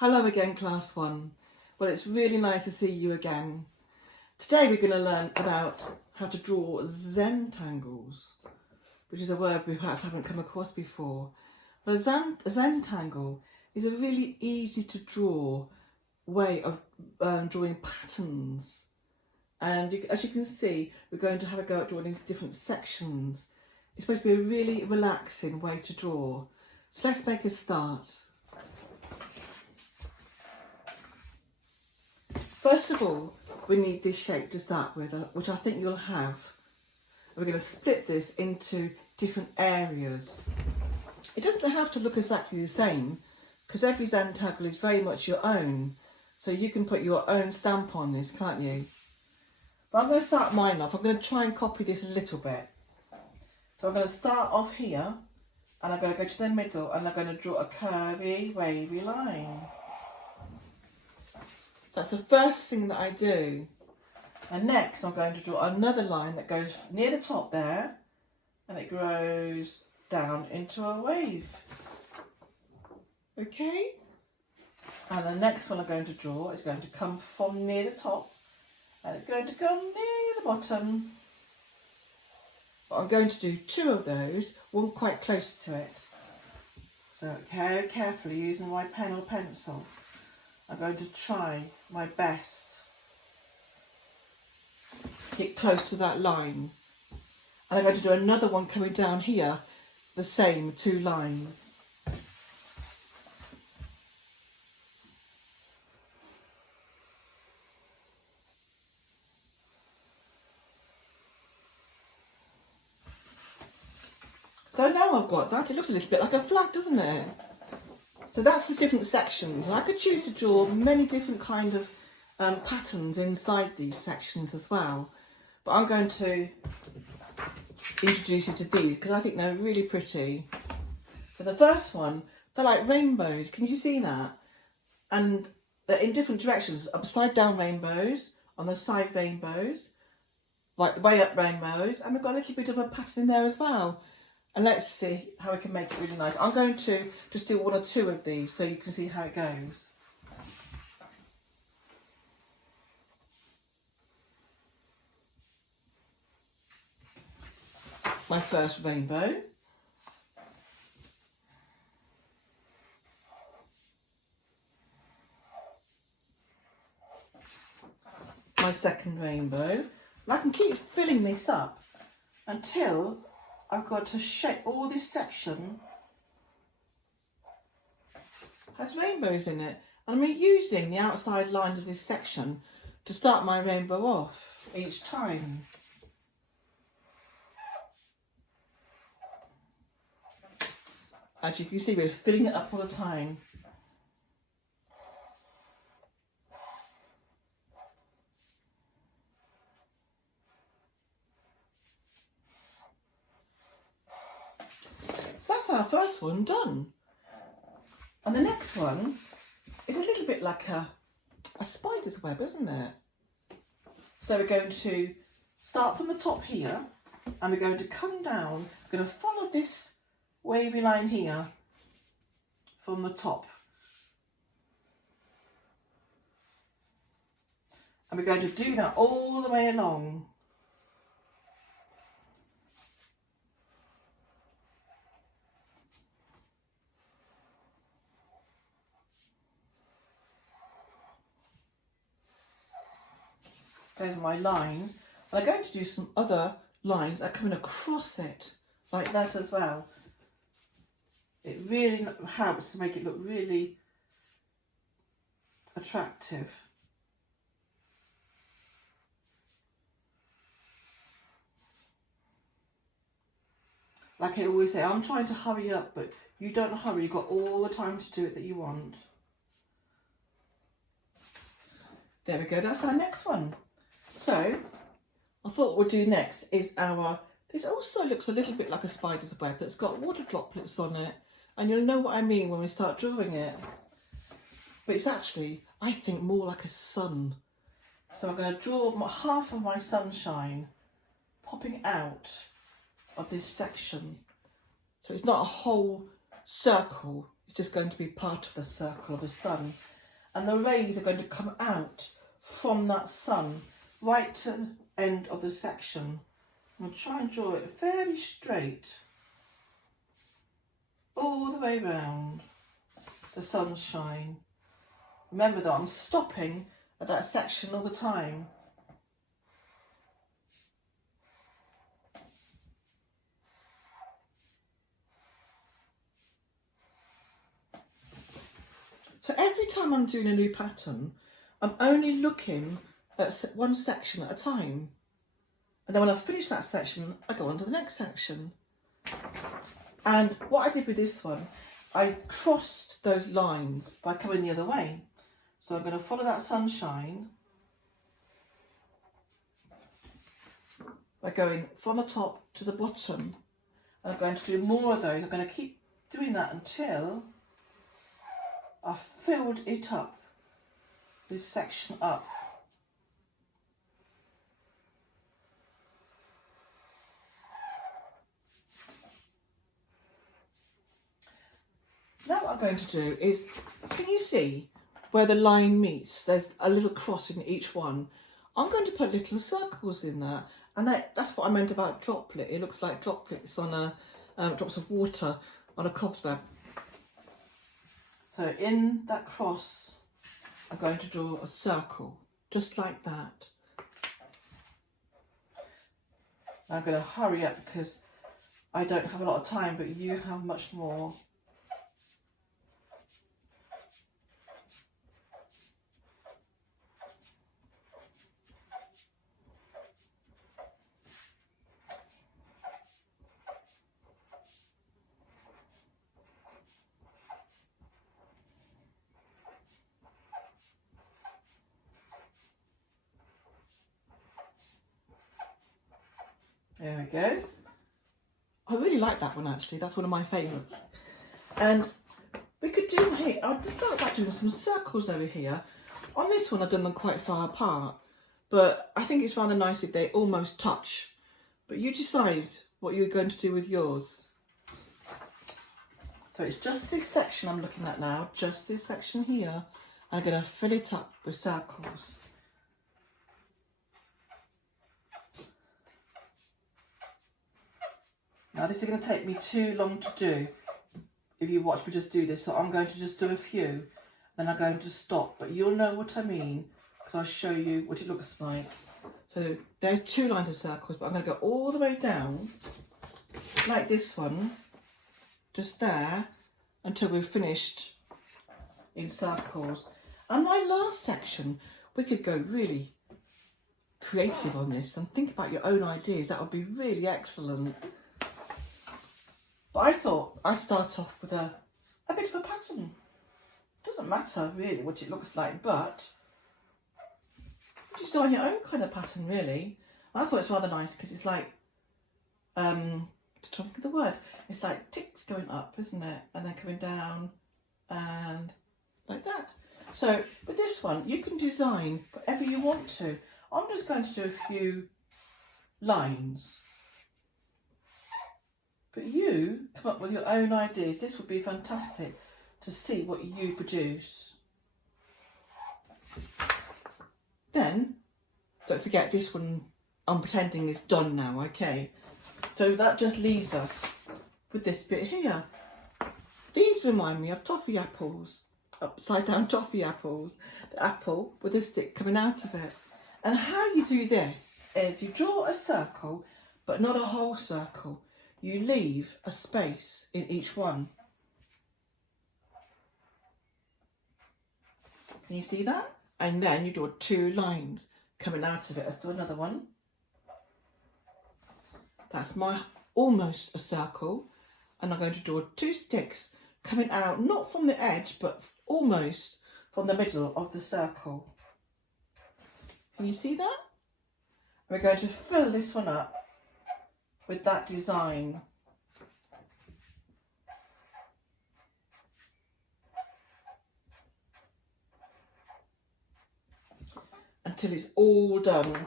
Hello again, Class 1. Well, it's really nice to see you again. Today we're going to learn about how to draw Zentangles, which is a word we perhaps haven't come across before. But a Zentangle is a really easy to draw way of drawing patterns. And as you can see, we're going to have a go at drawing into different sections. It's supposed to be a really relaxing way to draw. So let's make a start. First of all, we need this shape to start with, which I think you'll have. We're going to split this into different areas. It doesn't have to look exactly the same, because every Zentangle is very much your own. So you can put your own stamp on this, can't you? But I'm going to start mine off. I'm going to try and copy this a little bit. So I'm going to start off here, and I'm going to go to the middle, and I'm going to draw a curvy, wavy line. So that's the first thing that I do. And next I'm going to draw another line that goes near the top there, and it grows down into a wave. Okay? And the next one I'm going to draw is going to come from near the top, and it's going to come near the bottom. But I'm going to do two of those, one quite close to it. So carefully using my pen or pencil, I'm going to try my best to get close to that line. And I'm going to do another one coming down here, the same two lines. So now I've got that. It looks a little bit like a flag, doesn't it? So that's the different sections. And I could choose to draw many different kind of patterns inside these sections as well. But I'm going to introduce you to these because I think they're really pretty. For the first one, they're like rainbows. Can you see that? And they're in different directions. Upside down rainbows, on the side rainbows, like the way up rainbows. And we've got a little bit of a pattern in there as well. And let's see how we can make it really nice. I'm going to just do one or two of these so you can see how it goes. My first rainbow. My second rainbow. And I can keep filling this up until I've got to shape all this section has rainbows in it, and I'm using the outside lines of this section to start my rainbow off each time. As you can see, we're filling it up all the time. So that's our first one done. And the next one is a little bit like a spider's web, isn't it? So we're going to start from the top here, and we're going to come down. We're going to follow this wavy line here from the top. And we're going to do that all the way along. Those are my lines. And I'm going to do some other lines that are coming across it, like that as well. It really helps to make it look really attractive. Like I always say, I'm trying to hurry up, but you don't hurry. You've got all the time to do it that you want. There we go, that's our next one. So, I thought what we'll do next is this also looks a little bit like a spider's web that's got water droplets on it. And you'll know what I mean when we start drawing it. But it's actually, I think, more like a sun. So I'm going to draw half of my sunshine popping out of this section. So it's not a whole circle, is just going to be part of the circle of the sun. And the rays are going to come out from that sun right to the end of the section. I'm going to try and draw it fairly straight all the way round the sunshine. Remember that I'm stopping at that section all the time. So every time I'm doing a new pattern, I'm only looking at one section at a time. And then when I finish that section, I go on to the next section. And what I did with this one, I crossed those lines by coming the other way. So I'm going to follow that sunshine by going from the top to the bottom. And I'm going to do more of those. I'm going to keep doing that until I've filled it up, this section up. Now what I'm going to do is, can you see where the line meets? There's a little cross in each one. I'm going to put little circles in there, and that's what I meant about droplet. It looks like droplets on a drops of water on a cobweb. So in that cross, I'm going to draw a circle, just like that. I'm going to hurry up because I don't have a lot of time, but you have much more. There we go. I really like that one actually. That's one of my favourites. And we could do here, I'd start about doing some circles over here. On this one I've done them quite far apart, but I think it's rather nice if they almost touch. But you decide what you're going to do with yours. So it's just this section I'm looking at now, just this section here. I'm going to fill it up with circles. Now this is going to take me too long to do if you watch me just do this, so I'm going to just do a few, then I'm going to stop, but you'll know what I mean because I'll show you what it looks like. So there's 2 lines of circles, but I'm going to go all the way down like this one, just there, until we've finished in circles. And my last section, we could go really creative on this and think about your own ideas. That would be really excellent. But I thought I'd start off with a bit of a pattern. Doesn't matter really what it looks like, but design your own kind of pattern really. I thought it's rather nice because it's like, to think of the word, it's like ticks going up, isn't it? And then coming down and like that. So with this one, you can design whatever you want to. I'm just going to do a few lines. But you come up with your own ideas. This would be fantastic to see what you produce. Then, don't forget this one I'm pretending is done now, okay? So that just leaves us with this bit here. These remind me of toffee apples, upside down toffee apples. The apple with a stick coming out of it. And how you do this is you draw a circle, but not a whole circle. You leave a space in each one. Can you see that? And then you draw 2 lines coming out of it. Let's do another one. That's my almost a circle. And I'm going to draw 2 sticks coming out, not from the edge, but almost from the middle of the circle. Can you see that? We're going to fill this one up with that design. Until it's all done.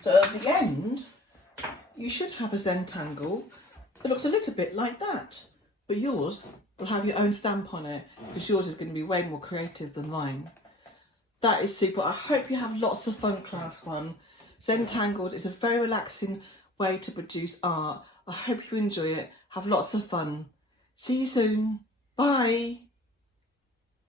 So at the end, you should have a Zentangle that looks a little bit like that. But yours will have your own stamp on it, because yours is going to be way more creative than mine. That is super. I hope you have lots of fun, class 1. Zentangled is a very relaxing way to produce art. I hope you enjoy it. Have lots of fun. See you soon. Bye.